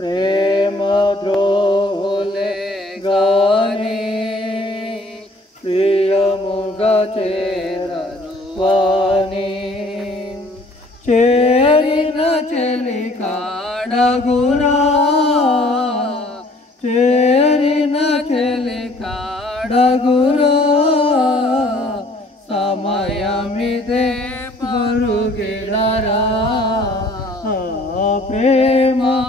ప్రేమ ద్రోహులే గాని ప్రియముగా చేరరు వాని చేరిన చెలి కాడగురా చేరిన చెలి కాడగురా సమయమిదే పరుగిడరా ప్రేమామృతధారలు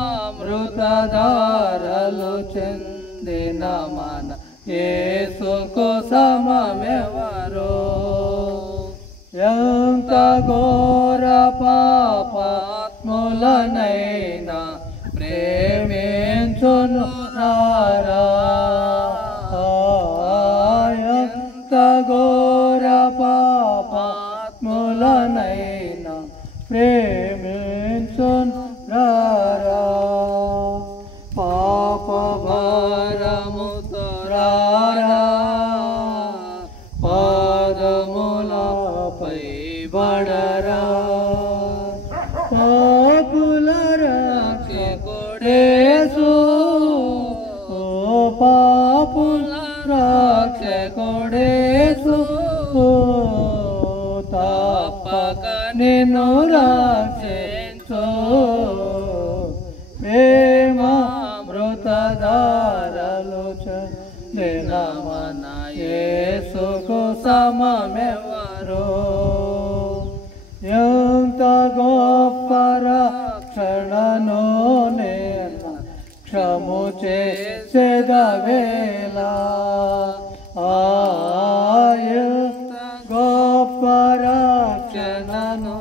చెందిన మన యేసుకు సమమెవరో ఎంత ఘోర పాపాత్ములనైనా ప్రేమించును రారా ఎంత ఘోర పాపాత్ములనైనా ప్రేమించును రారా పాప భారముతో రారా పాదములపై బడరా పాపుల రక్షకుడేసు ఓ పాపుల రక్షకుడేసు తప్పక నిన్ను రక్షించు ప్రేమామృతధారలు చెందిన మన యేసుకు సమమెవరో ఎంత గొప్ప రక్షణను నేను క్షము చేసేదవేళ ఎంత గొప్ప రక్షణను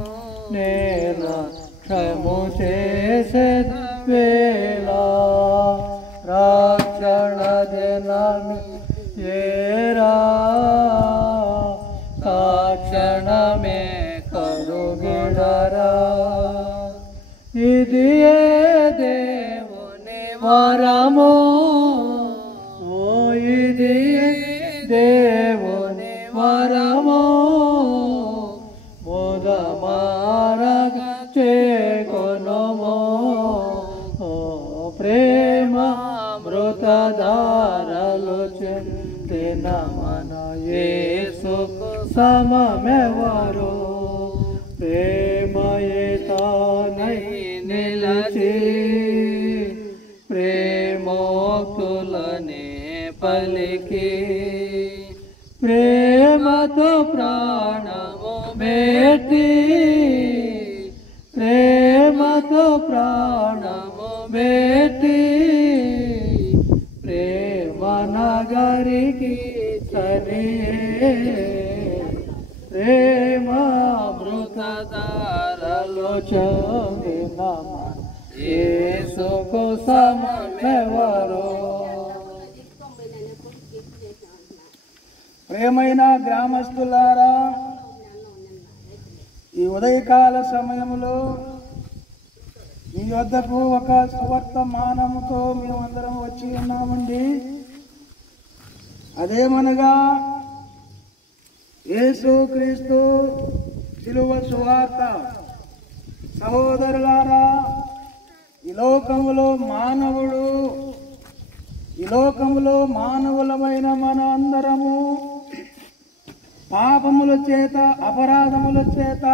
నేను క్షము చేసేదవేళ రక్షణ దినమి ఏరా తక్షణమే కరుగిడరా ఇది ఏ దేవుని వరము ఓ ఇది దేవుని వరము ముదమారగ చేకొనుము ఓ ప్రేమామృతధారలు చెందిన మన యేసుకు సమమెవరో ప్రేమయేతానై నిలచి ప్రేమోక్తులనే పలికి ప్రేమతో ప్రాణము బెట్టి ప్రేమతో ప్రాణము బెట్టి ప్రేమ నగరికి సరే ప్రేమామృతధారలు చెందిన యేసుకు సమమెవరో ప్రేమైన గ్రామస్తులారా, ఈ ఉదయకాల సమయంలో మీ వద్దకు ఒక సువర్తమానముతో మేమందరం వచ్చి ఉన్నామండి. అదేమనగా యేసుక్రీస్తు శిలువ సువార్త. సహోదరులారా, ఈ లోకములో మానవులమైన మన అందరము పాపముల చేత అపరాధముల చేత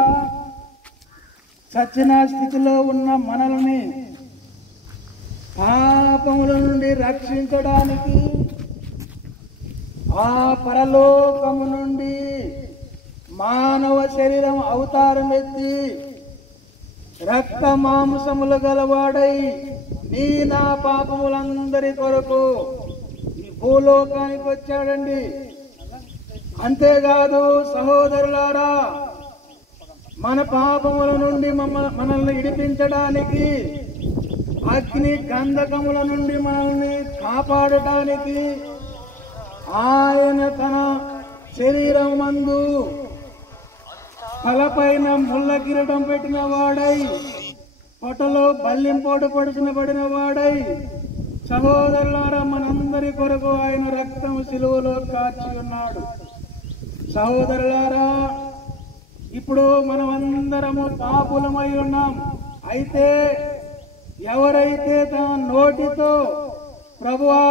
చచ్చిన స్థితిలో ఉన్న మనల్ని పాపముల నుండి రక్షించడానికి ఆ పరలోకము నుండి మానవ శరీరం అవతారం ఎత్తి రక్త మాంసములు గలవాడై నీ నా పాపములందరి కొరకు ఈ భూలోకానికి వచ్చాడండి. అంతేకాదు సహోదరులారా, మన పాపముల నుండి మనల్ని విడిపించడానికి, అగ్ని గంధకముల నుండి మనల్ని కాపాడటానికి ఆయన తన శరీరం మందు తలపైన ముళ్ళ కిరీటం పెట్టిన వాడై, పొట్టలో బల్లింపోటు పడిన వాడై, సహోదరులారా, మనందరి కొరకు ఆయన రక్తం శిలువలో కార్చి ఉన్నాడు. సహోదరులారా, ఇప్పుడు మనమందరము పాపులమై ఉన్నాం. అయితే ఎవరైతే తమ నోటితో ప్రభువా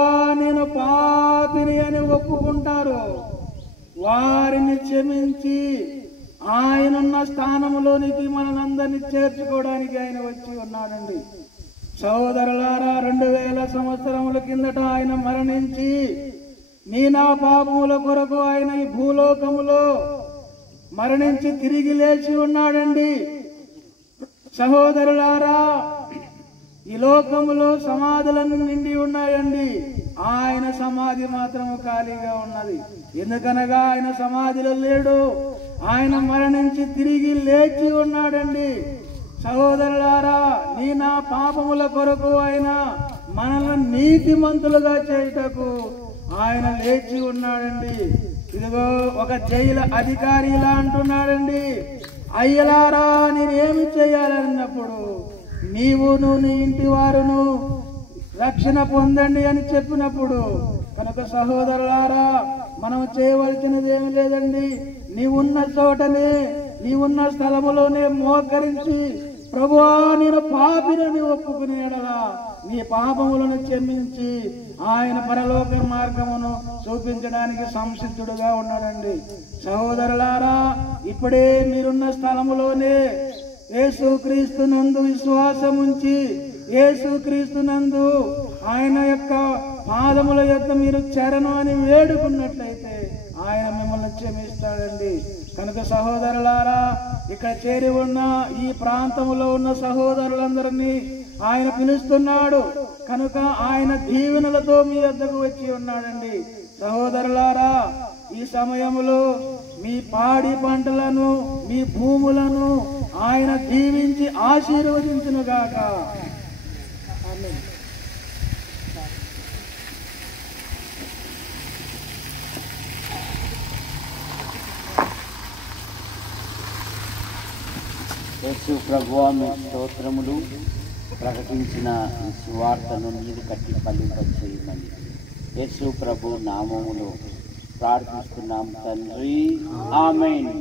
నేను పాపిని అని ఒప్పుకుంటారో వారిని క్షమించి ఆయనున్న స్థానంలోనికి మనందరినీ చేర్చుకోవడానికి ఆయన వచ్చి ఉన్నాడండి. సహోదరులారా, 2000 సంవత్సరముల కిందట ఆయన మరణించి నా పాపముల కొరకు ఆయన ఈ భూలోకములో మరణించి తిరిగి లేచి ఉన్నాడండి. సహోదరులారా, ఈ లోకములో సమాధులను నిండి ఉన్నాయండి. ఆయన సమాధి మాత్రము ఖాళీగా ఉన్నది. ఎందుకనగా ఆయన సమాధిలో లేడు, ఆయన మరణించి తిరిగి లేచి ఉన్నాడండి. సహోదరులారా, నా పాపముల కొరకు ఆయన మనల్ని నీతిమంతులుగా చేయుటకు ఆయన లేచి ఉన్నాడండి. ఇదిగో ఒక జైలు అధికారి ఇలా అంటున్నాడండి, అయ్యలారా నేనేమి చేయాలన్నప్పుడు నీవును నీ ఇంటి వారును రక్షణ పొందండి అని చెప్పినప్పుడు, కనుక సహోదరులారా మనం చేయవలసినది ఏమి లేదండి. నీవున్న చోటనే నీవున్న స్థలములోనే మోకరించి ప్రభువా నేను పాపిని ఒప్పుకునే ఎడలా నీ పాపములను క్షమించి ఆయన పరలోక మార్గమును చూపించడానికి సంసిద్ధుడుగా ఉన్నాడండి. సహోదరులారా, ఇప్పుడే మీరున్న స్థలములోనే యేసుక్రీస్తునందు విశ్వాసముంచి యేసుక్రీస్తునందు ఆయన యొక్క పాదముల యొక్క మీరు చరణం అని వేడుకున్నట్లయితే ఆయన మిమ్మల్ని క్షమిస్తాడండి. కనుక సహోదరులారా, ఇక్కడ చేరి ఉన్న ఈ ప్రాంతంలో ఉన్న సహోదరులందరినీ ఆయన పిలుస్తున్నాడు. కనుక ఆయన దీవెనలతో మీ వద్దకు వచ్చి ఉన్నాడండి. సహోదరులారా, ఈ సమయంలో మీ పాడి పంటలను మీ భూములను ఆయన దీవించి ఆశీర్వదించునుగాక. ఆమేన్. యేసు ప్రభువా మీ స్తోత్రములు. ప్రకటించిన ఈ సువార్తను నీరు కట్టి ఫలింపచేయమని యేసు ప్రభు నామములో ప్రార్థిస్తున్నాం తండ్రి. ఆమేన్.